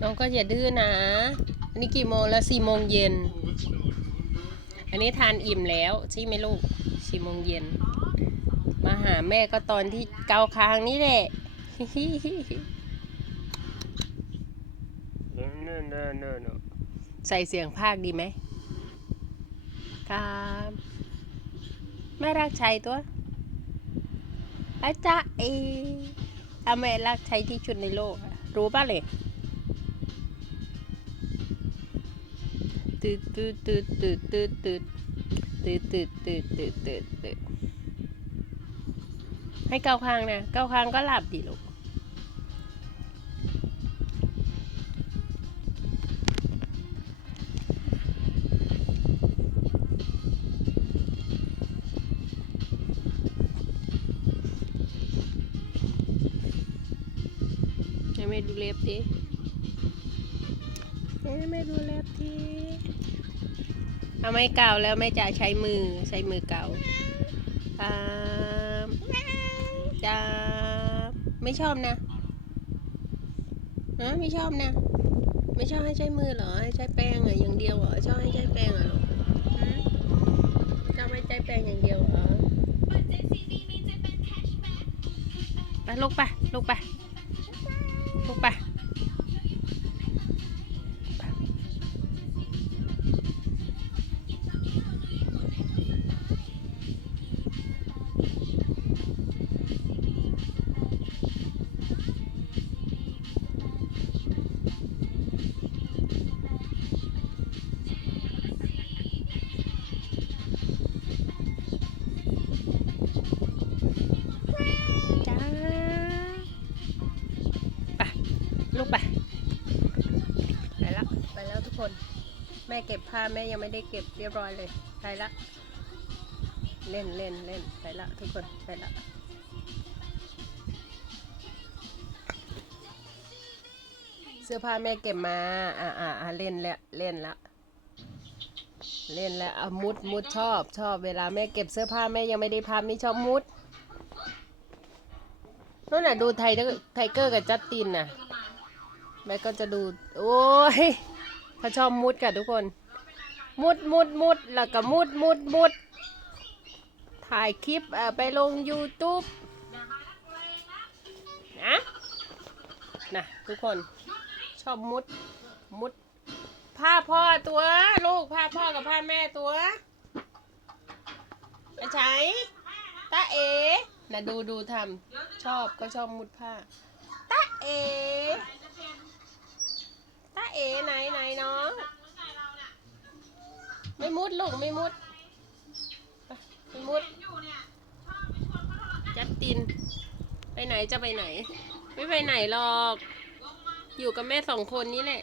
น้องก็อย่าดื้อนะ อันนี้กี่โมงแล้วสี่โมงเย็น อันนี้ทานอิ่มแล้วใช่ไหมลูกสี่โมงเย็น มาหาแม่ก็ตอนที่เกาคางนี่แหละใส่เสียงภาคดีไหมครับไม่รักชัยตัวอาจารย์เออาแม่รักชัยที่สุดในโลก รู้ป่ะเลย ตืดตืดตืดตืดตืดตืดตืดตืดตืดตืดตืดตืดให้เกาคางนะเกาคางก็หลับดิลูกให้แม่ดูเล็บดิ ให้แม่ดูเล็บดิเอาไม่เก่าแล้วแม่จะใช้มือใช้มือเก่าอ่าจะไม่ชอบนะฮะไม่ชอบนะ ไม่ชอบให้ใช้มือเหรอให้ใช้แป้งอะอย่างเดียวเหรอชอบให้ใช้แป้งอะลูกหืมชอบให้ใช้แป้งอย่างเดียวเหรอไปลูกไปลูกไปลูกไป คน แม่เก็บผ้าแม่ยังไม่ได้เก็บเรียบร้อยเลยไปละ เล่นเล่นเล่นไปละ ทุกคนไปละเสื้อผ้าแม่เก็บมา อ่าอ่าเล่นแล้วเล่นละเล่นแล้วอะมุดมุดชอบชอบเวลาแม่เก็บเสื้อผ้าแม่ยังไม่ได้พับนี่ชอบมุดนู่นน่ะดูไทเกอร์ไทเกอร์กับจัสตินน่ะ แม่ก็จะดู โอ้ย เขาชอบมุดกันทุกคน มุดมุดมุดแล้วก็มุดมุดมุด ถ่ายคลิปไปลง YouTube นะนะทุกคนชอบมุดมุดผ้าพ่อตัว ลูกผ้าพ่อกับผ้าแม่ตัวไอ้ใช้ตาเอ๋นะดูดูทำชอบก็ชอบมุดผ้าตาเอ๋ เอ๋ไหนไหนน้อง ไม่มุดลูกไม่มุดไม่มุด จัดติน ไปไหนจะไปไหน ไม่ไปไหนหรอก อยู่กับแม่สองคนนี้แหละ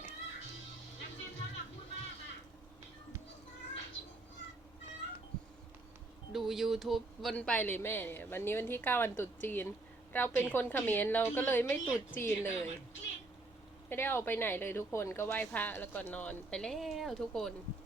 ดู YouTube วนไปเลยแม่เนี่ย วันนี้วันที่เก้าวันตรุษจีน เราเป็นคนเขมรเราก็เลยไม่ตรุษจีนเลย ไม่ได้ออกไปไหนเลยทุกคนก็ไหว้พระแล้วก็นอนไปแล้วทุกคน